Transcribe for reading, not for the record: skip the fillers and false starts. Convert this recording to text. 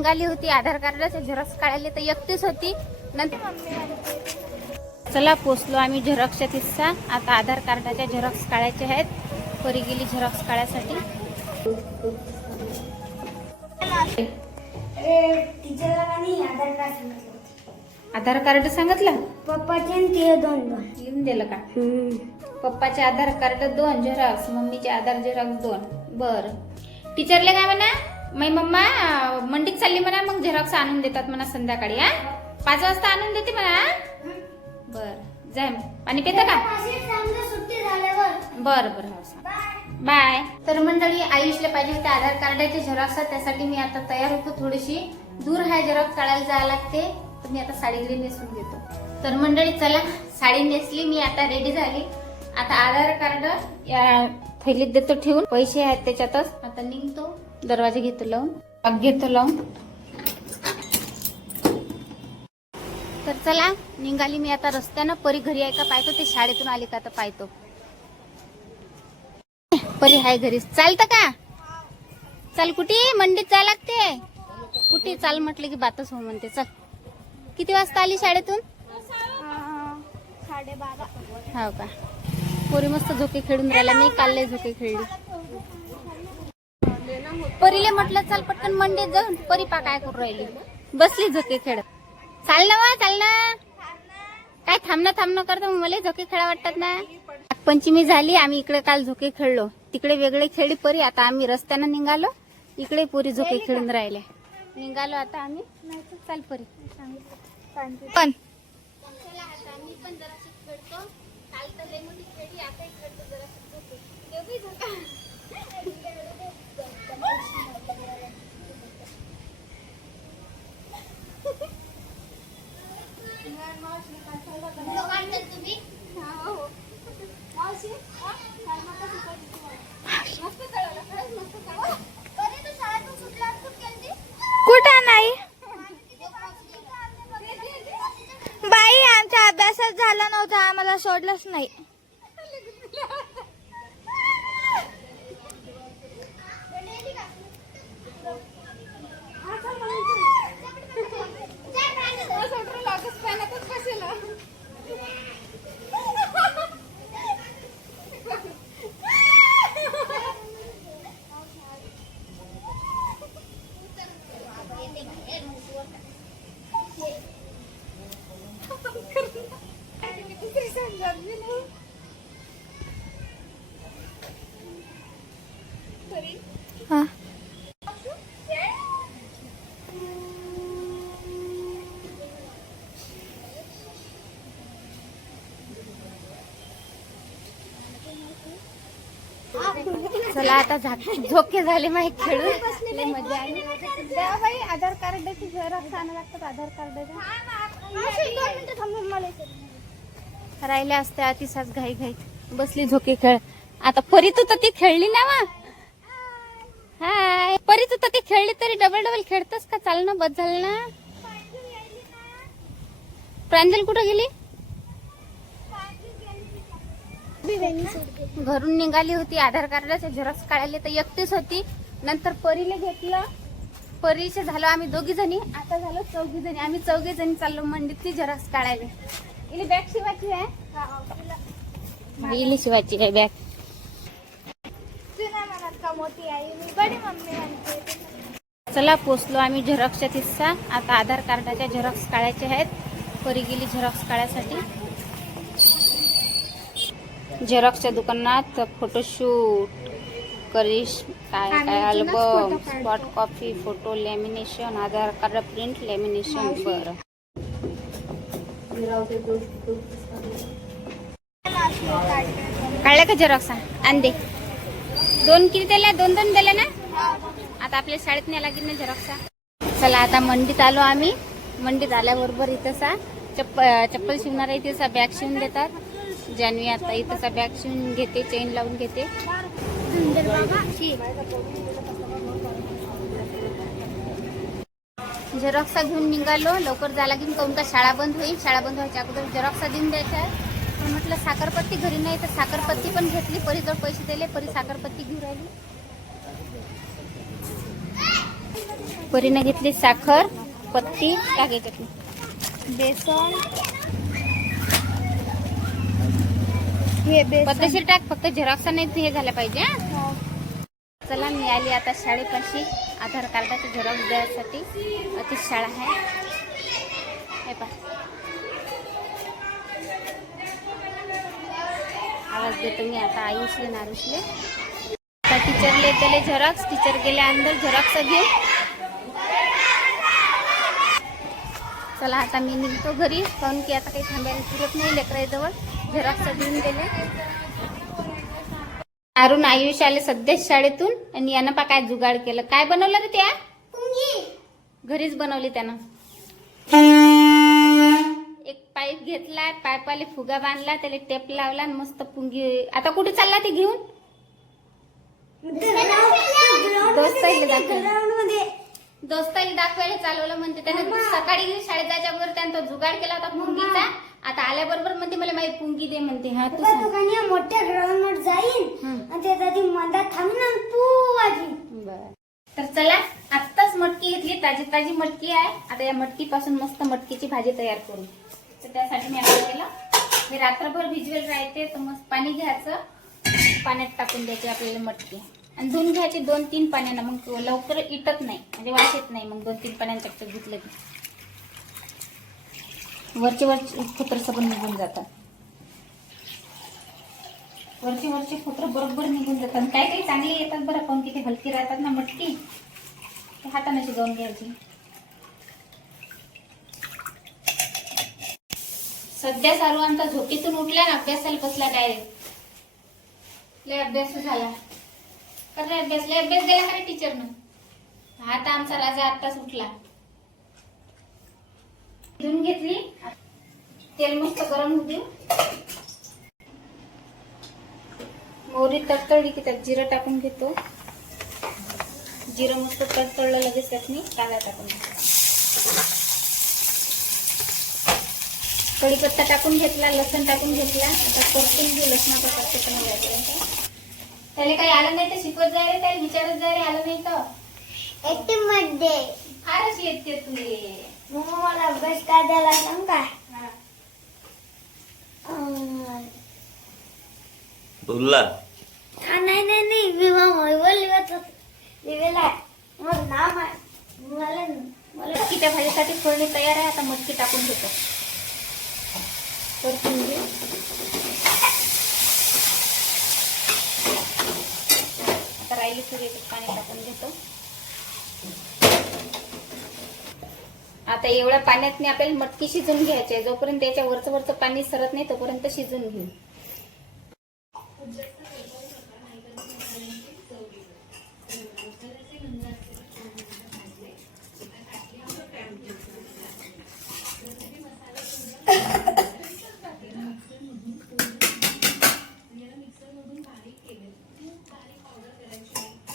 निघाली होती आधार कार्डाचे झेरॉक्स काढायला, तर एकटीच होती. नंतर चला पोचलो आम्ही झेरॉक्सच्या तिथचा. आता आधार कार्डाच्या झेरॉक्स काढायचे आहेत. परी गेली झेरॉक्स काढायसाठी. आधार कार्ड सांगितलं पप्पाचे ते दोन लिहून दिलं का? पप्पाचे आधार कार्ड 2 झेरॉक्स, मम्मीचे आधार झेरॉक्स 2. बर. टीचरले काय म्हणा, मै मम्मा मंडीत चालली म्हणा, मग झेरॉक्स आणून देतात म्हणा संध्याकाळी. 5 वाजता आणून देते म्हणा. बर जाय. पाणी पितं का? बर बर हो बाय. तर मंडळी आयुषला पाहिजे होते आधार कार्डाचे झेरॉक्स, त्यासाठी मी आता तयार होतो. थोडीशी दूर आहे, झेरॉक्स काढायला जायला लागते. तर मी आता साडीला नेसून घेतो. तर मंडळी चला साडी नेसली मी, आता रेडी झाली. आता आधार कार्ड या थैलीत देतो ठेवून, पैसे आहेत त्याच्यातच. आता निघतो, दरवाजा घेतो लावून, घेतो लावून. तर चला निघाली मी आता रस्त्यानं. परी घरी आहे का पाहतो, ते शाळेतून आली का तर पाहतो. परी हाय घरी. चालतं का? चल. कुठे मंडीत जायला लागते? कुठे चाल म्हटलं की बातच हो म्हणते. चल. किती वाजता आली शाळेतून? 12:30. हो का? पोरी मस्त झोके खेळून राहिला. मी काल लय झोके खेळली. परीले म्हटलं चल पटकन मंडीत जाऊन. परी पा काय करू राहिली, बसली झोके खेळत. चाल ना वा, चाल ना. काय थांबणं करतो, मला झोके खेळा वाटतात ना. पंचमी झाली, आम्ही इकडे काल झोके खेळलो, तिकडे वेगळे खेळली परी. आता आम्ही रस्त्यानं निघालो, इकडे पोरी झोके खेळून राहिले. निघालो आता आम्ही. चाल परी पण मी पण जराशी खेळतो. काल तर लय मोठी खेळली, आता खेळतो जराशी झोके. देवी झोका. कुठं नाही बाई, आमचा अभ्यासच झाला नव्हता, आम्हाला सोडलंच नाही. हा. चला आता झोके झाले माहिती खेळून. मजा आली. बाई आधार कार्डाची झेरॉक्स आणावं लागतात. आधार कार्डाच्या राहिल्या असत्या अतिसाच घाई घाई बसली झोके खेळ. आता परी तू तर ती खेळली ना वा. हाय परी तू तर ती खेळली तरी डबल खेळतस का? चाल ना, बस झालं ना. प्रांजल कुठं गेली? घरून निघाली होती आधार कार्डाचे झेरॉक्स काढायला, तर एकटीच होती. नंतर परीले घेतलं, परीचे झालो आम्ही 2 जणी. आता झालो 4 जणी. आम्ही 4 जणी चाललो मंडीतली झेरॉक्स काढायला. इली बॅग शिवायची आहे, इली शिवायची आहे बॅग. चला पोचलो आम्ही झेरॉक्सच्या तिथचा. आता आधार कार्डाच्या झेरॉक्स काढायचे आहेत. परी गेली झेरॉक्स काढायसाठी. झेरॉक्सच्या दुकानात फोटोशूट करीश, काय काय album, spot copy, photo lamination, Aadhaar card print lamination. बरं काढल्या का झेरॉक्स? आण दे. 2 किती दिल्या? 2 दिल्या ना. आता आपल्या शाळेत न्यायला लागेल ना झेरॉक्स. चला आता मंडीत आलो आम्ही. मंडीत आल्याबरोबर इथंसा चप्पल शिवणार इथेसा बॅग शिवून देतात. जान्हवी आता इथंसा बॅग शिवून घेते, चेन लावून घेते. झेरॉक्सा घेऊन निघालो. लवकर जायला लागेल, काऊन का शाळा बंद होईल. शाळा बंद व्हायच्या अगोदर झेरॉक्सा देऊन द्यायच्या आहे. पण म्हटलं साखरपत्ती घरी नाही, तर साखरपत्ती पण घेतली. परीजवळ पैसे दिले, परी साखरपत्ती घेऊन राहिली. परीने घेतली साखर, पत्ती टाकायची, बेसन, हे बेसन. पद्धतशीर टाक, फक्त झेरॉक्स नाही हे झालं पाहिजे हा? हो. चला मी आली आता शाळेपाशी आधार कार्डाचे झेरॉक्स द्यायसाठी. अतिच शाळा आहे हे पहा. आवाज देतो मी आता आयुषले नारुषले. आता टीचरले त्याले झेरॉक्स, टीचर गेले अंदर झेरॉक्स घेऊन. चला आता मी निघतो घरी, काहून की आता काही थांबायला पुरत नाही लेकराजवळ. झेरॉक्स घेऊन गेले. अरुण आयुष आले सध्याच शाळेतून आणि यानं पा काय जुगाड केलं. काय बनवलं रे त्या? घरीच बनवली त्यानं. एक पाईप घेतला, पाईपाले फुगा बांधला, त्याला टेप लावला आणि मस्त पुंगी. आता कुठे चालला ती घेऊन? दोस्ताईला दाखवायला चालवलं म्हणते त्यानं. सकाळी शाळेत जायच्या अगोदर त्यानं तो जुगाड केला होता पुंगीचा. आता आल्याबरोबर म्हणते मला माझी पुंगी दे म्हणते. हा तू सांग. मोठ्या ग्राउंड वर जाईन आणि त्याची मंदात थांबून तू वाजी. बर, तर चला आत्ताच मटकी घेतली, ताजी ताजी मटकी आहे. आता या मटकी पासून मस्त मटकीची भाजी तयार करू. तर त्यासाठी मी आता केलं, हे रात्रभर भिजवेल राहते. तर मस्त पाणी घ्यायचं, पाण्यात टाकून द्यायची आपल्याला मटकी आणि धुवून घ्यायची 2-3 पाण्यानं. मग लवकर इटत नाही, म्हणजे वास येत नाही. मग 2-3 पाण्यानं चकचक घेतलं की वरचे खोत्र सगळं निघून जातात. वरचे खोत्र बरोबर निघून जातात. काही काही चांगले येतात बरं, पण किती हलकी राहतात ना मटकी, ते हाताने शिजवून घ्यायची. सध्या सारू आमचा झोपेतून उठला ना अभ्यासाला बसला डायरेक्ट. लय अभ्यास झाला. कर अभ्यास, लय अभ्यास दिला का टीचरनं. आता आमचा राजा आत्ताच उठला. धुवून घेतली, तेल मस्त गरम होऊ देऊ. मोहरी तडतडली की त्यात जिरं टाकून घेतो. जिरं मस्त तडतडलं लगेच त्यात मी कांदा टाकून घेतो. कढीपत्ता टाकून घेतला, लसूण टाकून घेतला. आता परतून घेऊ लसणाचा कच्चेपणा जाईपर्यंत. त्याला काही आलं नाही तर शिकवत जाय रे, त्याला विचारत जाय रे. आलं नाही तर एकटी मध्ये फारच येते तुले. मग मला अभ्यास काय द्यायला सांग काय. बोलला नाही विवाह मोबाईल लिहिलेला आहे. मग नाव आहे मला. मटकीच्या भाजीसाठी फोडणी तयार आहे. आता मटकी टाकून घेतो, परतून घेऊ. आता राहिली थोडी पाणी टाकून घेतो. आता एवढ्या पाण्यात आपल्याला मटकी शिजून घ्यायची आहे. जोपर्यंत त्याच्या वरचं पाणी सरत नाही तोपर्यंत शिजून घेऊ.